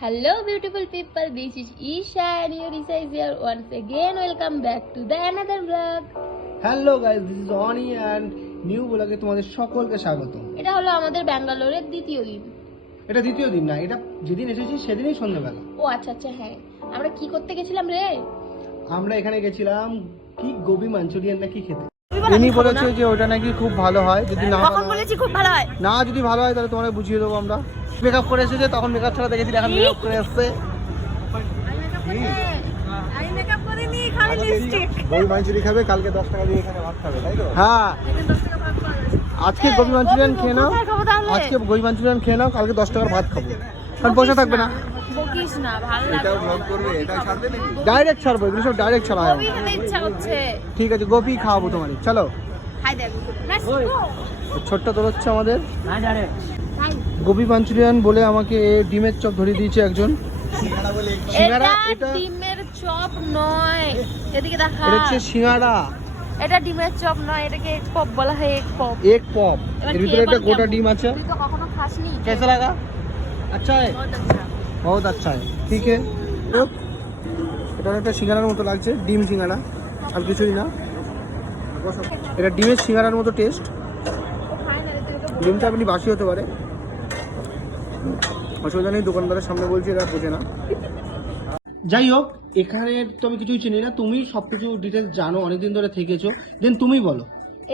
Hello beautiful people, this is Isha and your Isha is here once again. Welcome back to the another vlog. Hello guys, this is Ani and new ব্লগে তোমাদের সকলকে স্বাগত। এটা হলো আমাদের ব্যাঙ্গালোরের দ্বিতীয় দিন। এটা দ্বিতীয় দিন না, এটা যেদিন এসেছি সেদিনই সন্ধ্যাবেলা। ও আচ্ছা আচ্ছা, হ্যাঁ আমরা কি করতে গেছিলাম রে? আমরা এখানে গেছিলাম কি গোবি মাঞ্চুরিয়ান নাকি খেতে। তুমি তিনি বলেছে যে ওটা নাকি খুব ভালো হয়, যদি না কখন বলেছি খুব ভালো হয়? না যদি ভালো হয় তাহলে তোমাকে বুঝিয়ে দেবো আমরা। মেকআপ করে এসেছে, তখন মেকআপ ছাড়া দেখেছি, এখন মেকআপ করে এসছে। আমি মেকআপ করিনি, খালি লিপস্টিক। গোবি মাঞ্চুরি খাবে, কালকে 10 টাকা দিয়ে এখানে ভাত খাবে, তাই তো? হ্যাঁ, আজকে গোবি মাঞ্চুরিয়ান খেয়ে নাও, কোথায় খাবো তাহলে? আজকে গোবি মাঞ্চুরিয়ান খেয়ে নাও, কালকে 10 টাকার ভাত খাবো, কারণ পয়সা থাকবে না। বকিস না, ভালো এটাও লাগে। ব্লগ করবে, এটা ছাড়বে নাকি? ডাইরেক্ট ছাড়বো, এগুলো সব ডাইরেক্ট ছাড়া হয়। কবি খেতে ইচ্ছা করছে। ঠিক আছে, গোপি খাওয়াবো তোমার, চলো। হাই দেখ, লেটস গো। ছোট্ট তোর হচ্ছে আমাদের হাই গোবি মাঞ্চুরিয়ান বলে আমাকে ডিমের চপ ধরিয়ে দিয়েছে একজন। সিঙ্গাড়া বলে সিঙ্গাড়া, এটা এটা ডিমের চপ নয়, এদিকে দেখা। এটা হচ্ছে সিঙ্গাড়া, এটা ডিমের চপ নয়, এটাকে এক পপ বলা হয়। এক পপ। এক পপ, এবার এর ভিতরে খেয়ে একটা বল গোটা কেমন? ডিম আছে। তুই তো কখনো খাসনি। कैसा लगा? अच्छा है, বহুত আচ্ছা। बहुत अच्छा है, ठीक है। তো এটা একটা সিঙ্গাড়ার মতো লাগছে, ডিম সিঙ্গাড়া, আর কিছুই না। এটা ডিমের সিঙ্গাড়ার মতো টেস্ট। ডিমটা আপনি বাসি হতে পারে, অসুবিধা নেই, দোকানদারের সামনে বলছি, এরা বোঝে না। যাই হোক, এখানে তো আমি কিছুই চিনি না, তুমি সবকিছু ডিটেলস জানো, অনেকদিন ধরে থেকেছো, দেন তুমি বলো।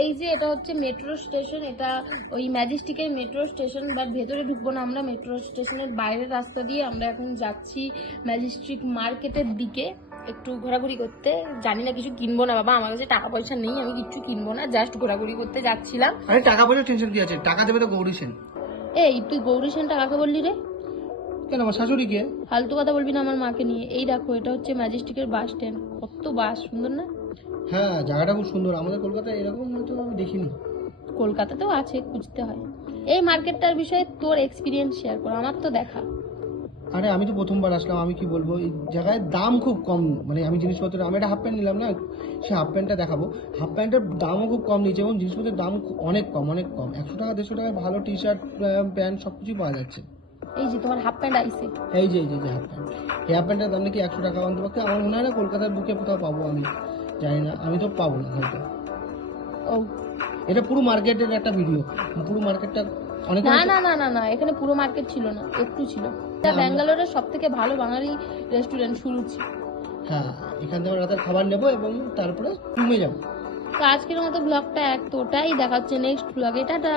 এই যে এটা হচ্ছে মেট্রো স্টেশন, এটা ওই ম্যাজেস্টিকের মেট্রো স্টেশন, বাট ভেতরে ঢুকবো না আমরা, মেট্রো স্টেশনের বাইরের রাস্তা দিয়ে আমরা এখন যাচ্ছি ম্যাজেস্টিক মার্কেটের দিকে একটু ঘোরাঘুরি করতে। জানি না কিছু কিনবো না বাবা, আমার কাছে টাকা পয়সা নেই, আমি কিচ্ছু কিনবো না, জাস্ট ঘোরাঘুরি করতে যাচ্ছিলাম। আরে টাকা পয়সা টেনশন কি আছে, টাকা দেবে তো গৌরী সেন। এই তুই গৌরী সেনটা কাকে বললি রে? কেন, আমার শাশুড়িকে? ফালতু কথা বলবি না আমার মাকে নিয়ে। এই দেখো, এটা হচ্ছে ম্যাজেস্টিকের বাস স্ট্যান্ড, কত বাস সুন্দর না? হ্যাঁ, জায়গাটা খুব সুন্দর, আমাদের কলকাতায় এরকম হয়তো আমি দেখিনি। কলকাতাতেও আছে, খুঁজতে হয়। এই মার্কেটটার বিষয়ে তোর এক্সপিরিয়েন্স শেয়ার কর, আমার তো দেখা। আরে আমি তো প্রথমবার আসলাম, আমি কি বলবো, এই জায়গায় দাম খুব কম, মানে আমি জিনিসপত্র, আমি একটা হাফ প্যান্ট নিলাম না, সেই হাফ প্যান্টটা দেখাবো, হাফ প্যান্টের দামও খুব কম নিয়েছে এবং জিনিসপত্রের দাম অনেক কম, অনেক কম। 100 টাকা 150 টাকায় ভালো টি শার্ট, প্যান্ট সব কিছুই পাওয়া যাচ্ছে। এই যে তোমার হাফ প্যান্ট আইছে, এই যে হাফ প্যান্ট, এই হাফ প্যান্টের দাম নাকি 100 টাকা, অন্তপক্ষে আমার মনে হয় না কলকাতার বুকে কোথাও পাবো, আমি জানি না, আমি তো পাবো না হয়তো। ও এটা পুরো মার্কেটের একটা ভিডিও, পুরো মার্কেটটা অনেক। না না না না না, এখানে পুরো মার্কেট ছিল না, একটু ছিল। এটা ব্যাঙ্গালোরের সব থেকে ভালো বাঙালি রেস্টুরেন্ট শুরুছি। হ্যাঁ, এখান থেকে রাতের খাবার নেবো এবং তারপরে রুমে যাবো। তো আজকের মতো ব্লগটা এতটাই, দেখাচ্ছে নেক্সট ব্লগে, টাটা।